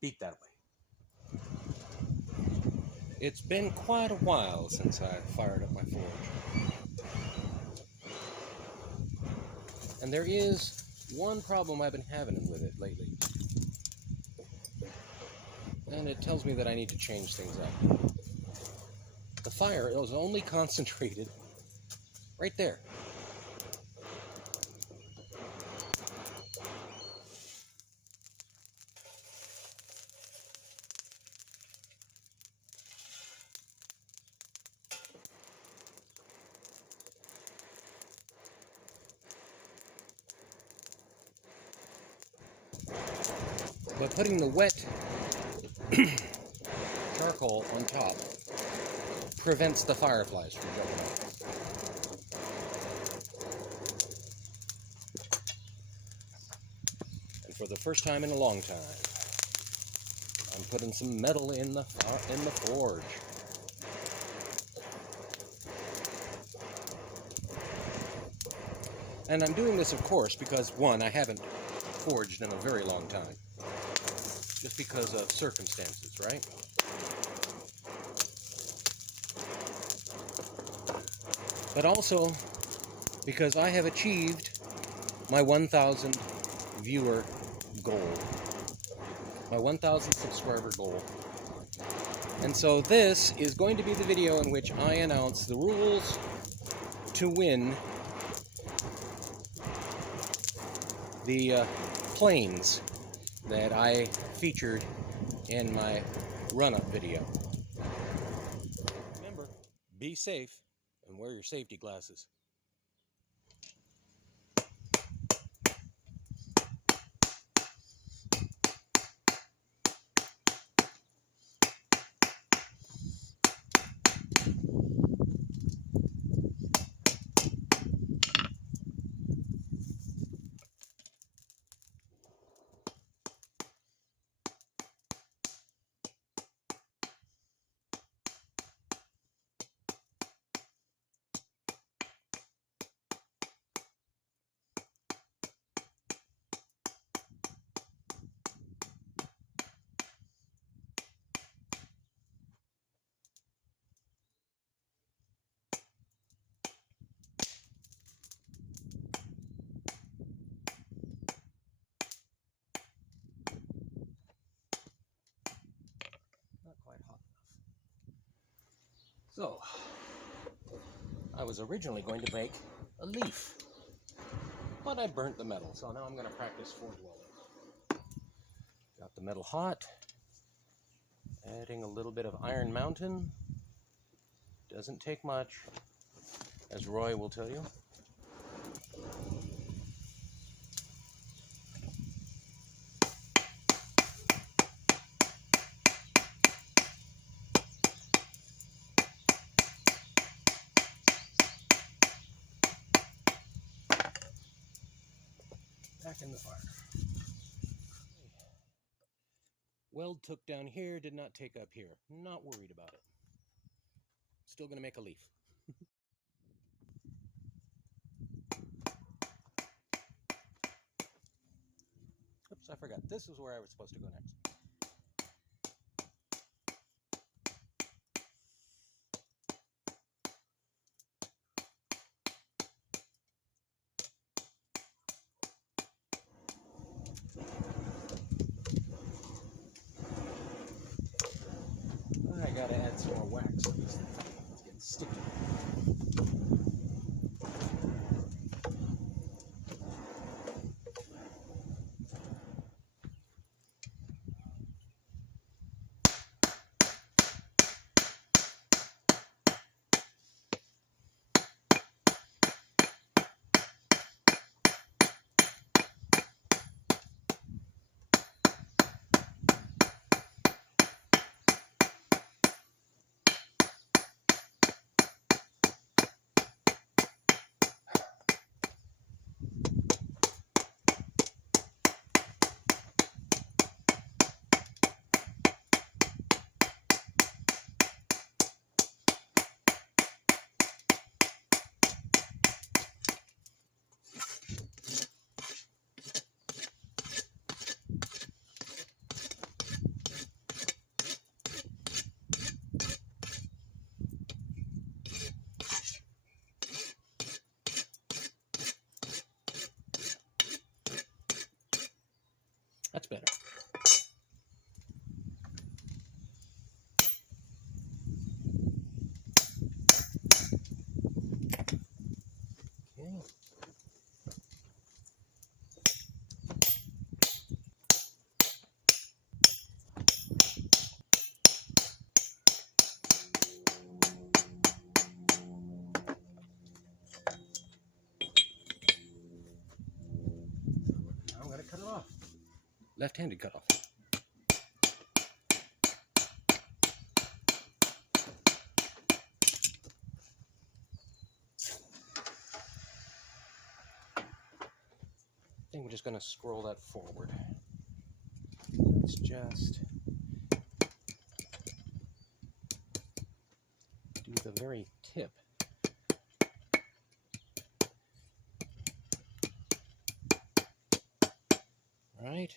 beat that way. It's been quite a while since I fired up my forge. And there is one problem I've been having with it lately. And it tells me that I need to change things up. The fire was only concentrated right there. But putting the wet charcoal on top prevents the fireflies from jumping out. And for the first time in a long time, I'm putting some metal in the forge. And I'm doing this, of course, because one, I haven't forged in a very long time. Just because of circumstances, right? But also because I have achieved my 1,000 viewer goal, my 1,000 subscriber goal. And so this is going to be the video in which I announce the rules to win the planes that I featured in my run-up video. Remember, be safe and wear your safety glasses. Quite hot enough. So, I was originally going to make a leaf, but I burnt the metal, so now I'm going to practice forge welding. Got the metal hot, adding a little bit of Iron Mountain. Doesn't take much, as Roy will tell you. Back in the fire. Weld took down here, did not take up here. Not worried about it. Still gonna make a leaf. Oops, I forgot. This is where I was supposed to go next. I gotta add some more wax on this thing. It's getting sticky. left-handed cutoff. I think we're just going to scroll that forward. Let's just do the very tip. Right.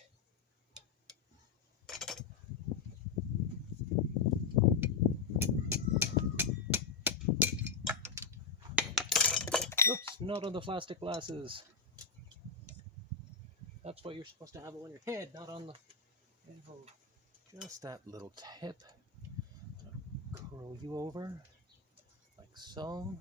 Oops, not on the plastic glasses. That's what you're supposed to have on your head, not on the handle. Just that little tip. Curl you over, like so.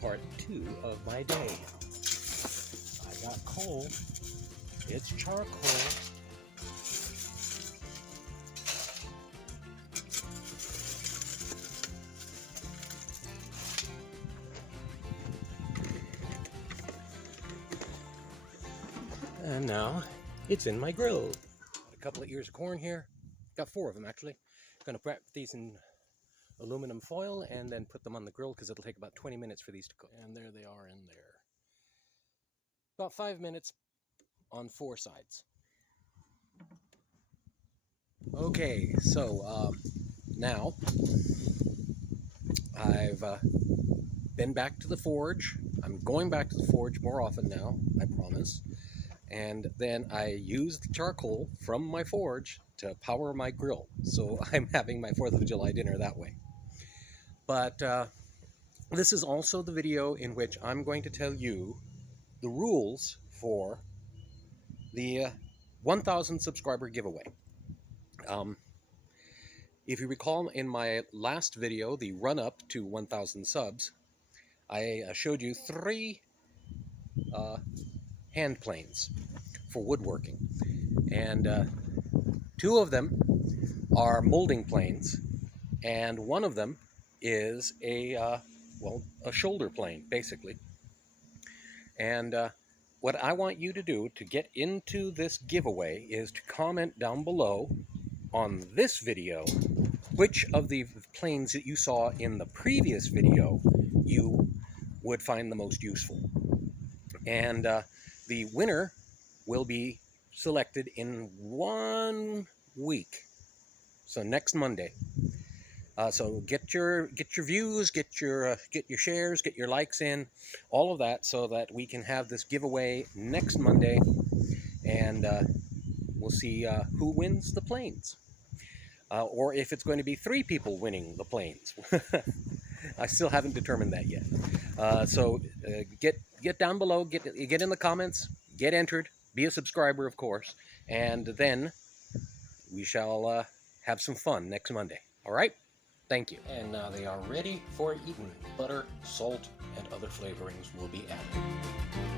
Part 2 of my day. I got coal. It's charcoal. And now it's in my grill. Got a couple of ears of corn here. Got 4 of them actually. Gonna wrap these in aluminum foil and then put them on the grill because it'll take about 20 minutes for these to cook. And there they are in there. About 5 minutes on 4 sides. Okay, so now I've been back to the forge. I'm going back to the forge more often now, I promise. And then I use the charcoal from my forge to power my grill. So I'm having my 4th of July dinner that way. But this is also the video in which I'm going to tell you the rules for the 1,000 subscriber giveaway. If you recall in my last video, the run-up to 1,000 subs, I showed you 3 hand planes for woodworking. And 2 of them are molding planes, and 1 of them is a shoulder plane, basically. And what I want you to do to get into this giveaway is to comment down below on this video which of the planes that you saw in the previous video you would find the most useful. And the winner will be selected in 1 week, so next Monday. So get your views, get your shares, get your likes in, all of that, so that we can have this giveaway next Monday, and we'll see who wins the planes, or if it's going to be 3 people winning the planes. I still haven't determined that yet. So get down below, get in the comments, get entered, be a subscriber, of course, and then we shall have some fun next Monday. All right? Thank you. And now they are ready for eating. Butter, salt, and other flavorings will be added.